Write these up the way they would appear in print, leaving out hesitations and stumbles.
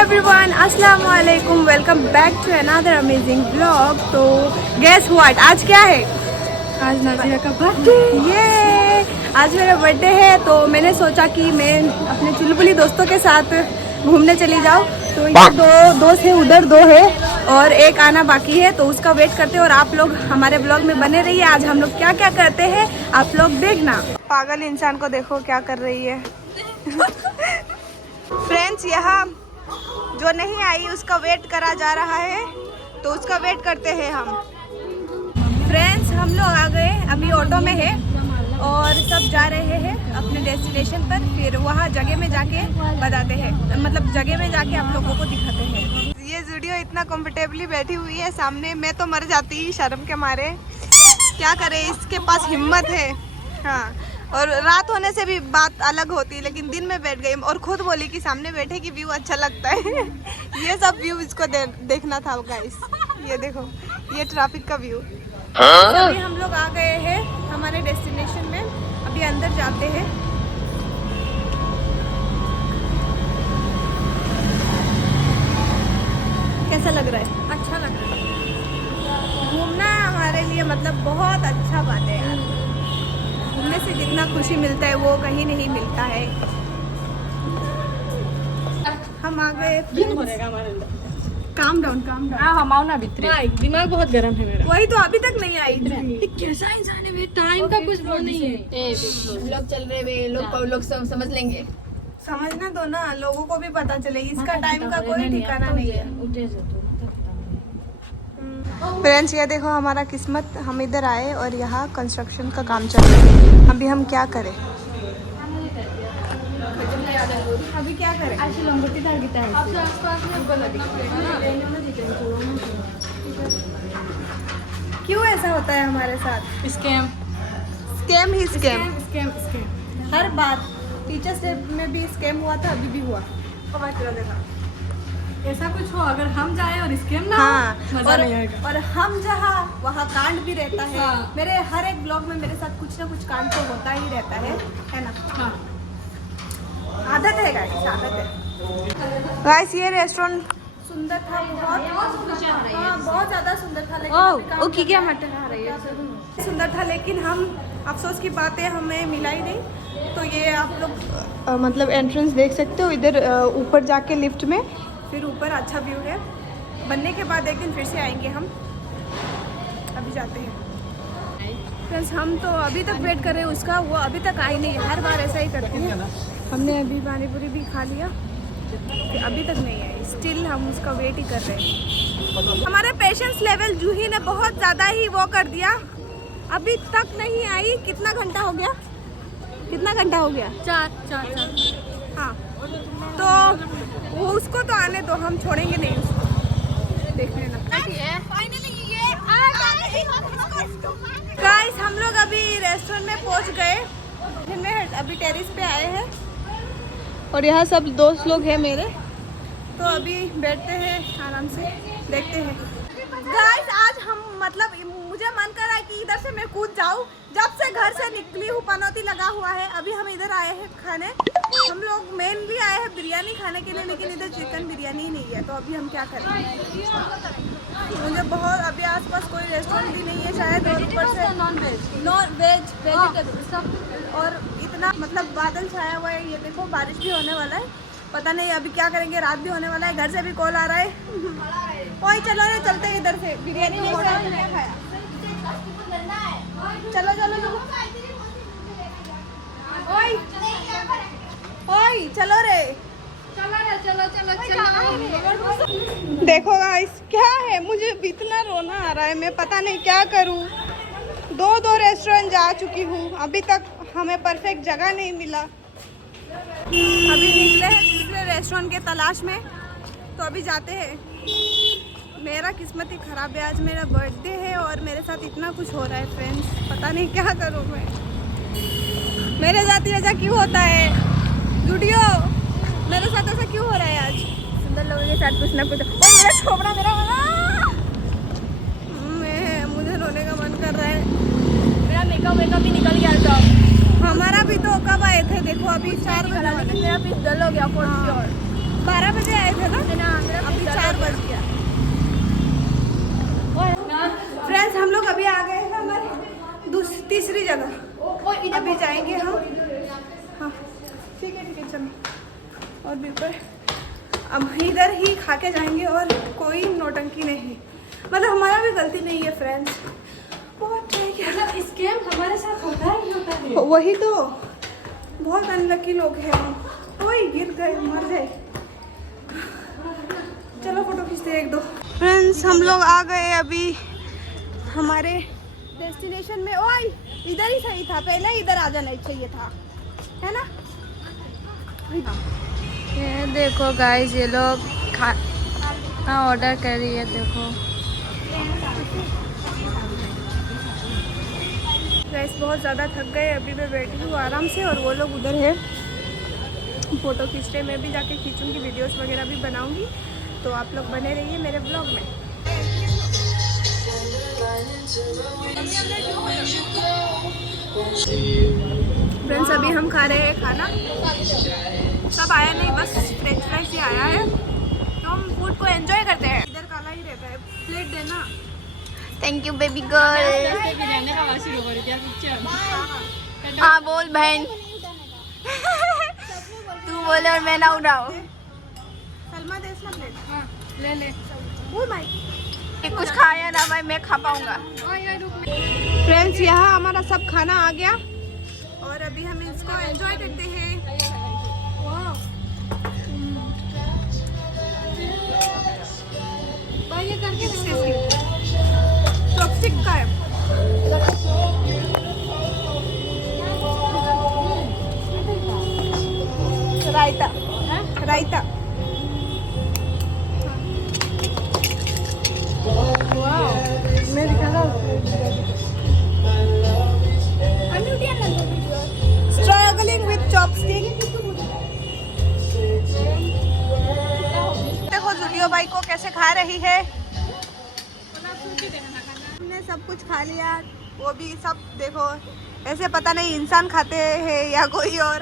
Everyone, अस्सलाम वालेकुम। Welcome back to another amazing blog. तो गेस व्हाट, आज क्या है? आज नाज़िरा का बर्थडे। ये आज मेरा बर्थडे है, तो मैंने सोचा कि मैं अपने चुलबुली दोस्तों के साथ घूमने चली जाऊँ। तो ये दो दोस्त है, उधर दो है और एक आना बाकी है, तो उसका वेट करते हैं। और आप लोग हमारे ब्लॉग में बने रहिए। आज हम लोग क्या क्या करते हैं आप लोग देखना। पागल इंसान को देखो क्या कर रही है। फ्रेंड्स, यहाँ जो नहीं आई उसका वेट करा जा रहा है, तो उसका वेट करते हैं हम। फ्रेंड्स, हम लोग आ गए, अभी ऑटो में है और सब जा रहे हैं अपने डेस्टिनेशन पर। फिर वहाँ जगह में जाके बताते हैं, मतलब जगह में जाके आप लोगों को दिखाते हैं। ये जूडियो इतना कंफर्टेबली बैठी हुई है सामने, मैं तो मर जाती शर्म के मारे। क्या करे, इसके पास हिम्मत है। हाँ, और रात होने से भी बात अलग होती है, लेकिन दिन में बैठ गई और खुद बोली कि सामने बैठे कि व्यू अच्छा लगता है। ये सब व्यू इसको देखना था गाइस। ये देखो, ये ट्रैफिक का व्यू। अभी हम लोग आ गए हैं हमारे डेस्टिनेशन में, अभी अंदर जाते हैं। कैसा लग रहा है? अच्छा लग रहा है। घूमना हमारे लिए मतलब बहुत अच्छा बात है यार। घूमने से जितना खुशी मिलता है वो कहीं नहीं मिलता है। हम आ गए। Calm down, calm down. हाँ, हम आओ ना भीतर। दिमाग बहुत गर्म है मेरा। वही तो, अभी तक नहीं आई थी। कैसा इंसान है, टाइम का कुछ वो नहीं है। लोग चल रहे वे लोग सब समझ लेंगे। समझना दो ना, लोगों को भी पता चले। इसका टाइम का कोई ठिकाना नहीं है। फ्रेंड्स, ये देखो हमारा किस्मत, हम इधर आए और यहाँ कंस्ट्रक्शन का काम चल रहा है। अभी हम क्या करें? अभी क्या करें? क्यों ऐसा होता है हमारे साथ? स्कैम स्कैम ही स्कैम। Scam scam. हर बार टीचर्स डे में भी स्कैम हुआ था, अभी भी हुआ। देखा ऐसा कुछ हो, अगर हम जाए और स्कैम ना हाँ, हो, मजा नहीं आएगा। और हम जहाँ वहाँ कांड भी रहता है। हाँ। मेरे हर एक ब्लॉग में मेरे साथ कुछ ना कुछ कांड तो होता ही रहता है ना? हाँ। आदत है गाइस, आदत है। गाइस, ये रेस्टोरेंट सुंदर था बहुत। हाँ, बहुत ज़्यादा सुंदर था, लेकिन क्या मटन आ रही है? सुंदर था, लेकिन हम अफसोस की बात है हमें मिला ही नहीं। तो ये आप लोग मतलब एंट्रेंस देख सकते हो इधर, ऊपर जाके लिफ्ट में, फिर ऊपर अच्छा व्यू है। बनने के बाद एक दिन फिर से आएंगे हम। अभी जाते हैं फ्रेंड्स। हम तो अभी तक वेट कर रहे हैं उसका, वो अभी तक आई नहीं है। हर बार ऐसा ही करते हैं। हमने अभी पानी पूरी भी खा लिया, फिर अभी तक नहीं आई। स्टिल हम उसका वेट ही कर रहे हैं। हमारा पेशेंस लेवल जूही ने बहुत ज़्यादा ही वो कर दिया, अभी तक नहीं आई। कितना घंटा हो गया? कितना घंटा हो गया? 4 हाँ, तो वो उसको तो आने दो, हम छोड़ेंगे नहीं उसको। देख लेना। गाइस, हम लोग अभी रेस्टोरेंट में पहुंच गए, जिनमें अभी टेरिस पे आए हैं और यहाँ सब दोस्त लोग हैं मेरे। तो अभी बैठते हैं आराम से, देखते हैं। गाइस, आज हम मतलब मुझे मन कर रहा है कि इधर से मैं कूद जाऊँ। जब से घर से निकली हूँ पनौती लगा हुआ है। अभी हम इधर आए हैं खाने। हम लोग मेनली आए हैं बिरयानी खाने के लिए, लेकिन इधर चिकन बिरयानी ही नहीं है। तो अभी हम क्या करें? मुझे बहुत, अभी आसपास कोई रेस्टोरेंट भी नहीं है शायद, और ऊपर से नॉन वेज वेजिटेबल सब। और इतना मतलब बादल छाया हुआ है, ये देखो बारिश भी होने वाला है। पता नहीं अभी क्या करेंगे, रात भी होने वाला है। घर से भी कॉल आ रहा है। ओए चलो रे, चलते हैं इधर से। बिरयानी नहीं खाया। चलो चलो चलो। ओए ओए, चलो रे। देखो गाइस, क्या है, मुझे इतना रोना आ रहा है। मैं पता नहीं क्या करूं। दो रेस्टोरेंट जा चुकी हूँ, अभी तक हमें परफेक्ट जगह नहीं मिला। अभी निकले हैं दूसरे रेस्टोरेंट के तलाश में, तो अभी जाते हैं। मेरा किस्मत ही ख़राब है, आज मेरा बर्थडे है और मेरे साथ इतना कुछ हो रहा है फ्रेंड्स। पता नहीं क्या करूँ मैं। मेरे साथ ऐसा क्यों होता है? जूडियो, मेरे साथ ऐसा क्यों हो रहा है आज? सुंदर लोगों के साथ कुछ ना कुछ। ओए मेरा छोपड़ा, मेरा मुझे रोने का मन कर रहा है। मेरा मेकअप भी निकल गया था। हमारा भी तो कब आए थे? देखो अभी 4 बजे। मेरा पीस डल हो गया। 12 बजे आए थे ना। तीसरी जगह अभी जाएंगे हम। हाँ ठीक है चलो। और भी ऊपर अब इधर ही खा के जाएंगे और कोई नौटंकी नहीं, मतलब हमारा भी गलती नहीं है फ्रेंड्स। बहुत ठीक है, मतलब स्कैम हमारे साथ होता ही होता है। वही तो, बहुत अनलकी लोग हैं हम। कोई गिर गए, मर गए। चलो फोटो खींचते हैं एक दो। फ्रेंड्स हम लोग आ गए अभी हमारे डेस्टिनेशन में। ओए इधर ही सही था, पहले इधर आ जाना चाहिए था, है ना। ये देखो गाइस, ये लोग खाना ऑर्डर कर रही है। देखो गाइस बहुत ज़्यादा थक गए, अभी मैं बैठी हूँ आराम से और वो लोग उधर है फ़ोटो खींच रहे। मैं भी जाके खींचूंगी, वीडियोस वगैरह भी बनाऊंगी, तो आप लोग बने रहिए मेरे ब्लॉग में। फ्रेंड्स अभी हम खा रहे हैं खाना, सब आया नहीं, बस फ्रेंच फ्राइज ही आया है, तो हम फूड को एंजॉय करते हैं। इधर काला ही रहता है, प्लेट देना। Thank you baby girl. हाँ बोल बहन। तू बोले और मैं ना उड़ाओ। सलमा दे इसमें प्लेट। हाँ, ले ले। बोल भाई, कुछ खाया ना भाई, मैं खा पाऊंगा। फ्रेंड्स यहाँ हमारा सब खाना आ गया और अभी हम इसको एंजॉय करते हैं। भाई ये करके चॉपस्टिक का है। रायता, रायता। मैं दिखाना। Struggling with chopstick। देखो जूलियो भाई को कैसे खा रही है। हमने सब कुछ खा लिया, वो भी सब देखो, ऐसे पता नहीं इंसान खाते हैं या कोई और।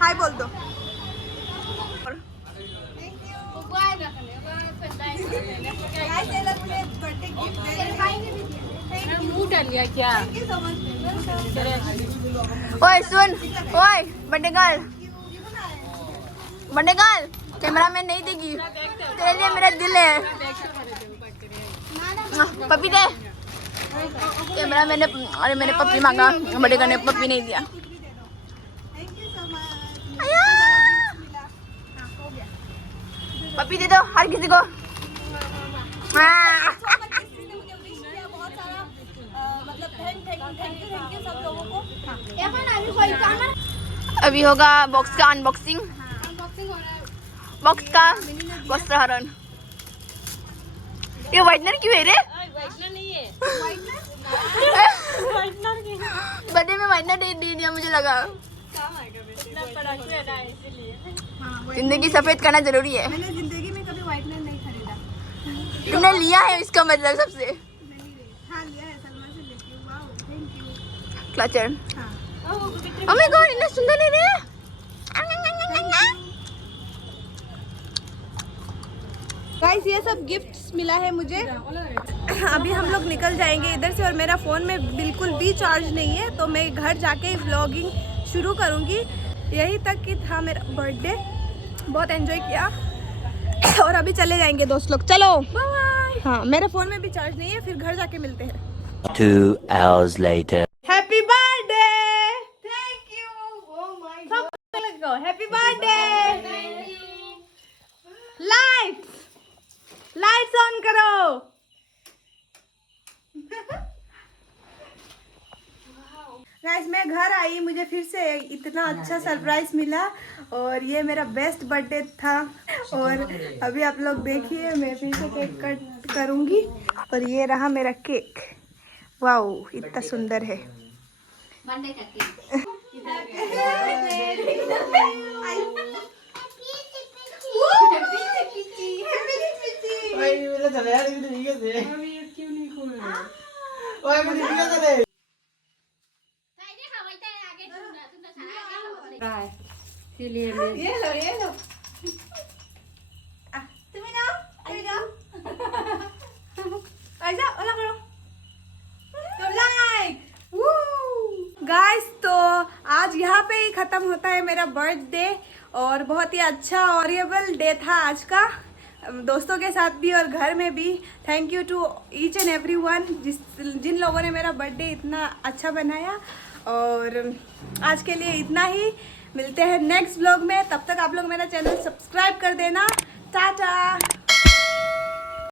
हाय बोल दो। मुंह डाल लिया क्या? ओए सुन, ओए बर्थडे गर्ल, कैमरा मैन नहीं देगी, तेरे लिए मेरा दिल है। पपी दे। कैमरा मैंने, अरे मैंने पपी मांगा, बर्थडे गर्ल ने पपी नहीं दिया। पपी दे दो हर किसी को। हाँ। अभी होगा बॉक्स का अनबॉक्सिंग, बॉक्स का वस्त्रहरण। ये वाइटनर क्यों है रे? बर्थडे में वाइटनर दे दिया, मुझे लगा। जिंदगी सफेद करना जरूरी है। मैंने जिंदगी में कभी व्हाइटनर नहीं खरीदा। तुमने लिया है इसका मतलब सबसे। हाँ लिया है, सलमा से लेती हूँ। Wow thank you. क्लचर। हाँ Oh my god, इतना सुंदर है रे। गाइस ये सब गिफ्ट्स मिला है मुझे। अभी हम लोग निकल जाएंगे इधर से और मेरा फ़ोन में बिल्कुल भी चार्ज नहीं है, तो मैं घर जाके व्लॉगिंग शुरू करूँगी। यही तक कि था मेरा बर्थडे, बहुत एंजॉय किया और अभी चले जाएंगे दोस्त लोग। चलो बाय। हाँ मेरे फ़ोन में भी चार्ज नहीं है, फिर घर जाके मिलते हैं। 2 hours later. Happy birthday. Thank you. Oh my God. Happy birthday. Lights on करो। गाइस मैं घर आई, मुझे फिर से इतना अच्छा सरप्राइज मिला और ये मेरा बेस्ट बर्थडे था। और अभी आप लोग देखिए, मैं फिर से केक कट करूंगी और ये रहा मेरा केक। वाओ इतना सुंदर है। ये लो तुम्हें जाओ ऐसा ओला करो तो लाइट। आज यहाँ पे ही ख़त्म होता है मेरा बर्थडे, और बहुत ही अच्छा ऑरिएबल डे था आज का, दोस्तों के साथ भी और घर में भी। Thank you to each and every one जिन लोगों ने मेरा बर्थडे इतना अच्छा बनाया। और आज के लिए इतना ही, मिलते हैं नेक्स्ट व्लॉग में। तब तक आप लोग मेरा चैनल सब्सक्राइब कर देना। टाटा।